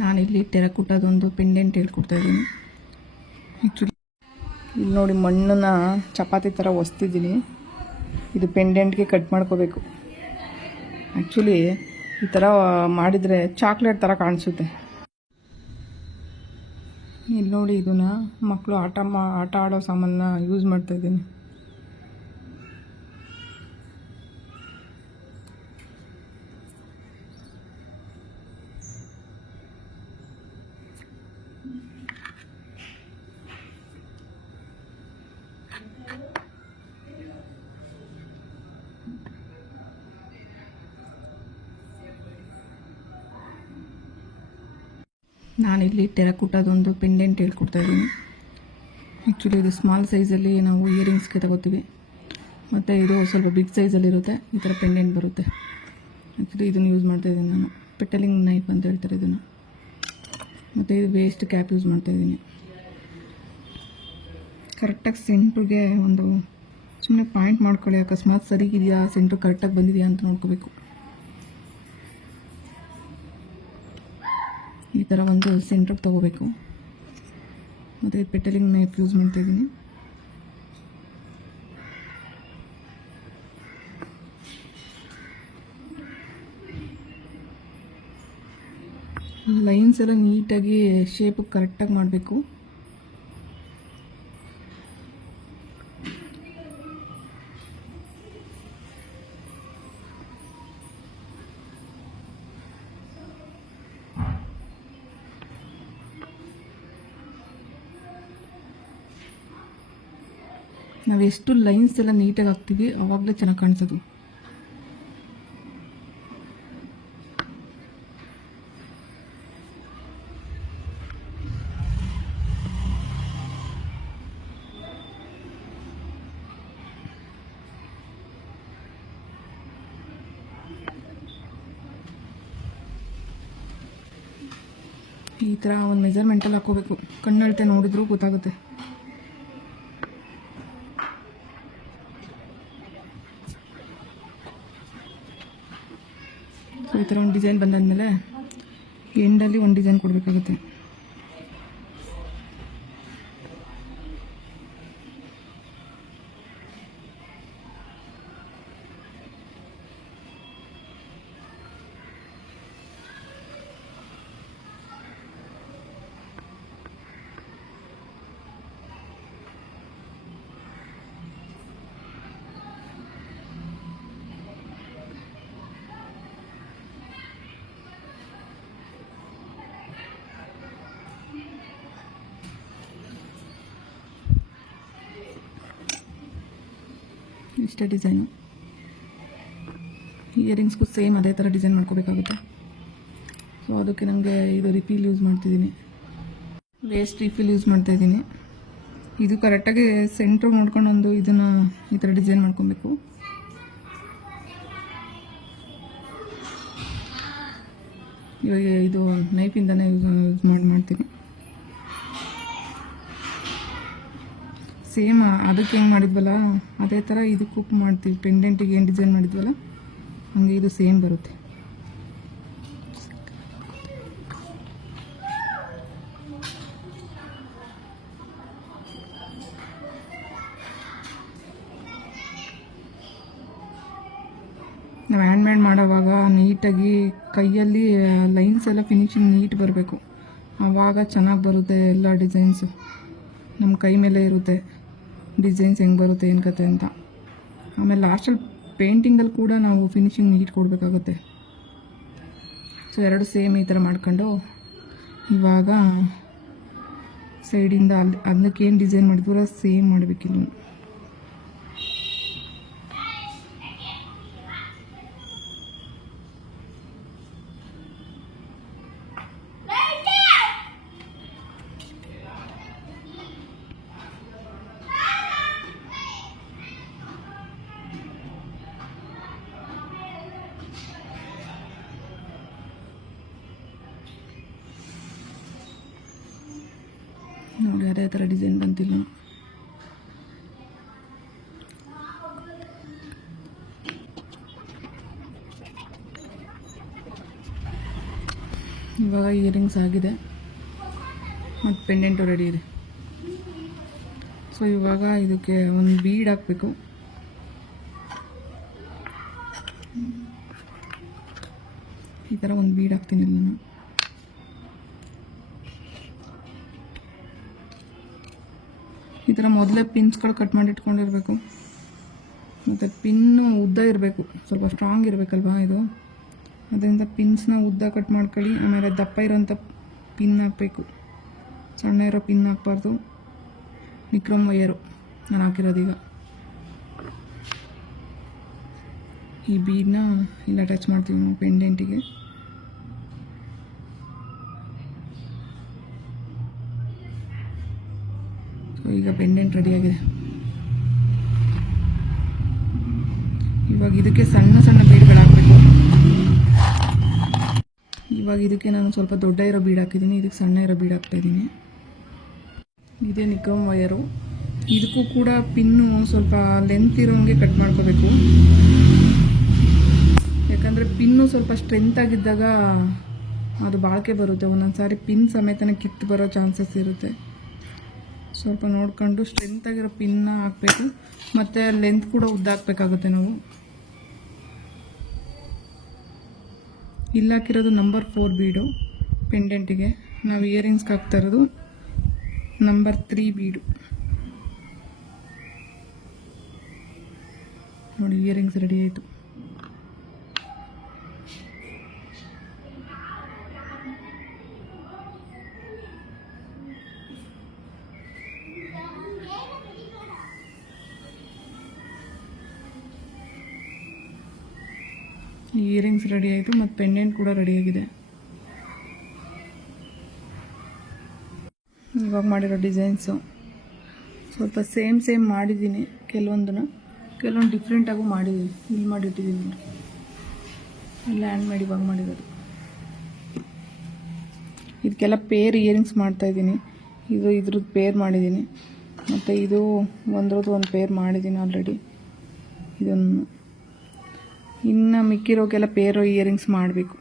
ನಾನಿಲ್ಲಿ ಟೆರಕುಟದೊಂದು ಪೆಂಡೆಂಟ್ ಹೇಳ್ಕೊಡ್ತಾ ಇದ್ದೀನಿ ಆ್ಯಕ್ಚುಲಿ ಇಲ್ಲಿ ನೋಡಿ ಮಣ್ಣನ್ನ ಚಪಾತಿ ಥರ ಒಸ್ತಿದ್ದೀನಿ ಇದು ಪೆಂಡೆಂಟ್ಗೆ ಕಟ್ ಮಾಡ್ಕೋಬೇಕು ಆ್ಯಕ್ಚುಲಿ ಈ ಥರ ಮಾಡಿದರೆ ಚಾಕ್ಲೇಟ್ ಥರ ಕಾಣಿಸುತ್ತೆ ಇಲ್ಲಿ ನೋಡಿ ಇದನ್ನು ಮಕ್ಕಳು ಆಟ ಮಾ ಆಟ ಆಡೋ ಸಾಮಾನನ್ನ ಯೂಸ್ ಮಾಡ್ತಾಯಿದ್ದೀನಿ ನಾನಿಲ್ಲಿ ಟೆರಕುಟದೊಂದು ಪೆಂಡೆಂಟ್ ಹೇಳ್ಕೊಡ್ತಾ ಇದ್ದೀನಿ ಆ್ಯಕ್ಚುಲಿ ಇದು ಸ್ಮಾಲ್ ಸೈಜಲ್ಲಿ ನಾವು ಇಯರಿಂಗ್ಸ್ಗೆ ತಗೋತೀವಿ ಮತ್ತು ಇದು ಸ್ವಲ್ಪ ಬಿಗ್ ಸೈಜಲ್ಲಿರುತ್ತೆ ಈ ಥರ ಪೆಂಡೆಂಟ್ ಬರುತ್ತೆ ಆ್ಯಕ್ಚುಲಿ ಇದನ್ನು ಯೂಸ್ ಮಾಡ್ತಾ ಇದ್ದೀನಿ ನಾನು ಪೆಟಲಿಂಗ್ ನೈಫ್ ಅಂತ ಹೇಳ್ತಾರೆ ಇದನ್ನು ಮತ್ತು ಇದು ವೇಸ್ಟ್ ಕ್ಯಾಪ್ ಯೂಸ್ ಮಾಡ್ತಾಯಿದ್ದೀನಿ ಕರೆಕ್ಟಾಗಿ ಸೆಂಟ್ರಿಗೆ ಒಂದು ಸುಮ್ಮನೆ ಪಾಯಿಂಟ್ ಮಾಡ್ಕೊಳ್ಳಿ ಅಕಸ್ಮಾತ್ ಸರಿಗಿದೆಯಾ ಸೆಂಟ್ರ್ ಕರೆಕ್ಟಾಗಿ ಬಂದಿದೆಯಾ ಅಂತ ನೋಡ್ಕೋಬೇಕು ಈ ಥರ ಒಂದು ಸೆಂಟ್ರಿಗೆ ತೊಗೋಬೇಕು ಮತ್ತು ಪೆಟಲಿಂಗ್ ನೈಫ್ ಯೂಸ್ ಮಾಡ್ತಾಯಿದ್ದೀನಿ ಲೈನ್ಸ್ ಎಲ್ಲ ನೀಟಾಗಿ ಶೇಪ್ ಕರೆಕ್ಟಾಗಿ ಮಾಡಬೇಕು ನಾವೆಷ್ಟು ಎಷ್ಟು ಲೈನ್ಸ್ ಎಲ್ಲ ನೀಟಾಗಿ ಹಾಕ್ತೀವಿ ಅವಾಗಲೇ ಚೆನ್ನಾಗಿ ಕಾಣಿಸೋದು ಈ ಥರ ಒಂದು ಮೆಜರ್ಮೆಂಟಲ್ಲಿ ಹಾಕೋಬೇಕು ಕಣ್ಣಳ್ತೆ ನೋಡಿದ್ರೂ ಗೊತ್ತಾಗುತ್ತೆ ಸೊ ಈ ಥರ ಒಂದು ಡಿಸೈನ್ ಬಂದಾದಮೇಲೆ ಎಂಡಲ್ಲಿ ಒಂದು ಡಿಸೈನ್ ಕೊಡಬೇಕಾಗುತ್ತೆ ಇಷ್ಟೇ ಡಿಸೈನು ಇಯರಿಂಗ್ಸ್ಗೂ ಸೇಮ್ ಅದೇ ಥರ ಡಿಸೈನ್ ಮಾಡ್ಕೋಬೇಕಾಗುತ್ತೆ ಸೊ ಅದಕ್ಕೆ ನನಗೆ ಇದು ರಿಪೀಲ್ ಯೂಸ್ ಮಾಡ್ತಿದ್ದೀನಿ ವೇಸ್ಟ್ ರಿಫೀಲ್ ಯೂಸ್ ಮಾಡ್ತಾಯಿದ್ದೀನಿ ಇದು ಕರೆಕ್ಟಾಗಿ ಸೆಂಟ್ರ್ ನೋಡ್ಕೊಂಡು ಒಂದು ಇದನ್ನು ಈ ಥರ ಡಿಸೈನ್ ಮಾಡ್ಕೊಬೇಕು ಇವಾಗ ಇದು ನೈಫಿಂದನೇ ಯೂಸ್ ಯೂಸ್ ಸೇಮ್ ಅದಕ್ಕೆ ಏನು ಮಾಡಿದ್ವಲ್ಲ ಅದೇ ಥರ ಇದು ಕುಕ್ ಮಾಡ್ತೀವಿ ಪೆಂಡೆಂಟಿಗೆ ಏನು ಡಿಸೈನ್ ಮಾಡಿದ್ವಲ್ಲ ಹಾಗೆ ಇದು ಸೇಮ್ ಬರುತ್ತೆ ನಾವು ಹ್ಯಾಂಡ್ ಮೇಡ್ ಮಾಡೋವಾಗ ನೀಟಾಗಿ ಕೈಯಲ್ಲಿ ಲೈನ್ಸ್ ಎಲ್ಲ ಫಿನಿಶಿಂಗ್ ನೀಟ್ ಬರಬೇಕು ಆವಾಗ ಚೆನ್ನಾಗಿ ಬರುತ್ತೆ ಎಲ್ಲ ಡಿಸೈನ್ಸು ನಮ್ಮ ಕೈ ಮೇಲೆ ಇರುತ್ತೆ ಡಿಸೈನ್ಸ್ ಹೆಂಗೆ ಬರುತ್ತೆ ಏನು ಕತೆ ಅಂತ ಆಮೇಲೆ ಲಾಸ್ಟಲ್ಲಿ ಪೇಂಟಿಂಗಲ್ಲಿ ಕೂಡ ನಾವು ಫಿನಿಶಿಂಗ್ ನೀಟ್ ಕೊಡಬೇಕಾಗುತ್ತೆ ಸೊ ಎರಡು ಸೇಮ್ ಈ ಥರ ಮಾಡ್ಕೊಂಡು ಇವಾಗ ಸೈಡಿಂದ ಅಲ್ಲಿ ಅದಕ್ಕೆ ಏನು ಡಿಸೈನ್ ಮಾಡಿದ್ರು ಸೇಮ್ ಮಾಡಬೇಕಿಲ್ಲ ನೋಡಿ ಅದೇ ಥರ ಡಿಸೈನ್ ಬಂತಿಲ್ಲ ಇವಾಗ ಇಯರಿಂಗ್ಸ್ ಆಗಿದೆ ಮತ್ತು ಪೆಂಡೆಂಟು ರೆಡಿ ಇದೆ ಸೊ ಇವಾಗ ಇದಕ್ಕೆ ಒಂದು ಬೀಡ್ ಹಾಕಬೇಕು ಈ ಥರ ಒಂದು ಬೀಡ್ ಹಾಕ್ತೀನಿ ನಾನು ಥರ ಮೊದಲೇ ಪಿನ್ಸ್ಗಳು ಕಟ್ ಮಾಡಿ ಇಟ್ಕೊಂಡಿರಬೇಕು ಮತ್ತು ಪಿನ್ನು ಉದ್ದ ಇರಬೇಕು ಸ್ವಲ್ಪ ಸ್ಟ್ರಾಂಗ್ ಇರಬೇಕಲ್ವಾ ಇದು ಅದರಿಂದ ಪಿನ್ಸ್ನ ಉದ್ದ ಕಟ್ ಮಾಡ್ಕೊಳ್ಳಿ ಆಮೇಲೆ ದಪ್ಪ ಇರೋಂಥ ಪಿನ್ ಹಾಕಬೇಕು ಸಣ್ಣ ಇರೋ ಪಿನ್ ಹಾಕ್ಬಾರ್ದು ನಿಕ್ರಮ್ ವೈಯರು ನಾನು ಹಾಕಿರೋದೀಗ ಈ ಬೀಡನ್ನ ಇಲ್ಲಿ ಅಟ್ಯಾಚ್ ಮಾಡ್ತೀವಿ ನಾವು ಪೆಂಡೆಂಟಿಗೆ ಈಗ ಪೆಂಡೆಂಟ್ ರೆಡಿಯಾಗಿದೆ ಇವಾಗ ಇದಕ್ಕೆ ಸಣ್ಣ ಸಣ್ಣ ಹಾಕ್ಬೇಕು ಇವಾಗ ಇದಕ್ಕೆ ನಾನು ಸ್ವಲ್ಪ ದೊಡ್ಡ ಇರೋ ಬೀಡ್ ಹಾಕಿದ್ದೀನಿ ಇದಕ್ಕೆ ಸಣ್ಣ ಇರೋ ಬೀಡ್ ಇದ್ದೀನಿ ಇದೇ ನಿಕ್ಕಮ್ ವಯರು ಇದಕ್ಕೂ ಕೂಡ ಪಿನ್ನು ಸ್ವಲ್ಪ ಲೆಂತ್ ಇರೋಂಗೆ ಕಟ್ ಮಾಡ್ಕೋಬೇಕು ಯಾಕಂದರೆ ಪಿನ್ನು ಸ್ವಲ್ಪ ಸ್ಟ್ರೆಂತ್ ಆಗಿದ್ದಾಗ ಅದು ಬಾಳಿಕೆ ಬರುತ್ತೆ ಒಂದೊಂದು ಸಾರಿ ಪಿನ್ ಸಮೇತನೇ ಕಿತ್ತು ಬರೋ ಚಾನ್ಸಸ್ ಇರುತ್ತೆ ಸ್ವಲ್ಪ ನೋಡ್ಕೊಂಡು ಸ್ಟ್ರೆಂತ್ ಆಗಿರೋ ಪಿನ್ನ ಹಾಕ್ಬೇಕು ಮತ್ತು ಲೆಂತ್ ಕೂಡ ಉದ್ದ ನಾವು ಇಲ್ಲಾಕಿರೋದು ನಂಬರ್ ಫೋರ್ ಬೀಡು ಪೆಂಡೆಂಟಿಗೆ ನಾವು ಇಯರಿಂಗ್ಸ್ಗೆ ಹಾಕ್ತಾ ಇರೋದು ನಂಬರ್ ತ್ರೀ ಬೀಡು ನೋಡಿ ಇಯರಿಂಗ್ಸ್ ರೆಡಿ ಆಯಿತು ಇಯರಿಂಗ್ಸ್ ರೆಡಿ ಆಯಿತು ಮತ್ತು ಪೆಂಡೆಂಟ್ ಕೂಡ ರೆಡಿಯಾಗಿದೆ ಇವಾಗ ಮಾಡಿರೋ ಡಿಸೈನ್ಸು ಸ್ವಲ್ಪ ಸೇಮ್ ಸೇಮ್ ಮಾಡಿದ್ದೀನಿ ಕೆಲವೊಂದನ್ನು ಕೆಲವೊಂದು ಡಿಫ್ರೆಂಟಾಗೂ ಮಾಡಿದ್ದೀನಿ ಇಲ್ಲಿ ಮಾಡಿಟ್ಟಿದ್ದೀನಿ ನೋಡಿ ಎಲ್ಲ ಆ್ಯಂಡ್ ಮಾಡಿ ಇವಾಗ ಮಾಡಿರೋದು ಇದಕ್ಕೆಲ್ಲ ಪೇರ್ ಇಯರಿಂಗ್ಸ್ ಮಾಡ್ತಾಯಿದ್ದೀನಿ ಇದು ಇದ್ರದ್ದು ಪೇರ್ ಮಾಡಿದ್ದೀನಿ ಮತ್ತು ಇದು ಒಂದ್ರದ್ದು ಒಂದು ಪೇರ್ ಮಾಡಿದ್ದೀನಿ ಆಲ್ರೆಡಿ ಇದನ್ನು ಇನ್ನು ಮಿಕ್ಕಿರೋಕೆಲ್ಲ ಪೇರೋ ಇಯರಿಂಗ್ಸ್ ಮಾಡಬೇಕು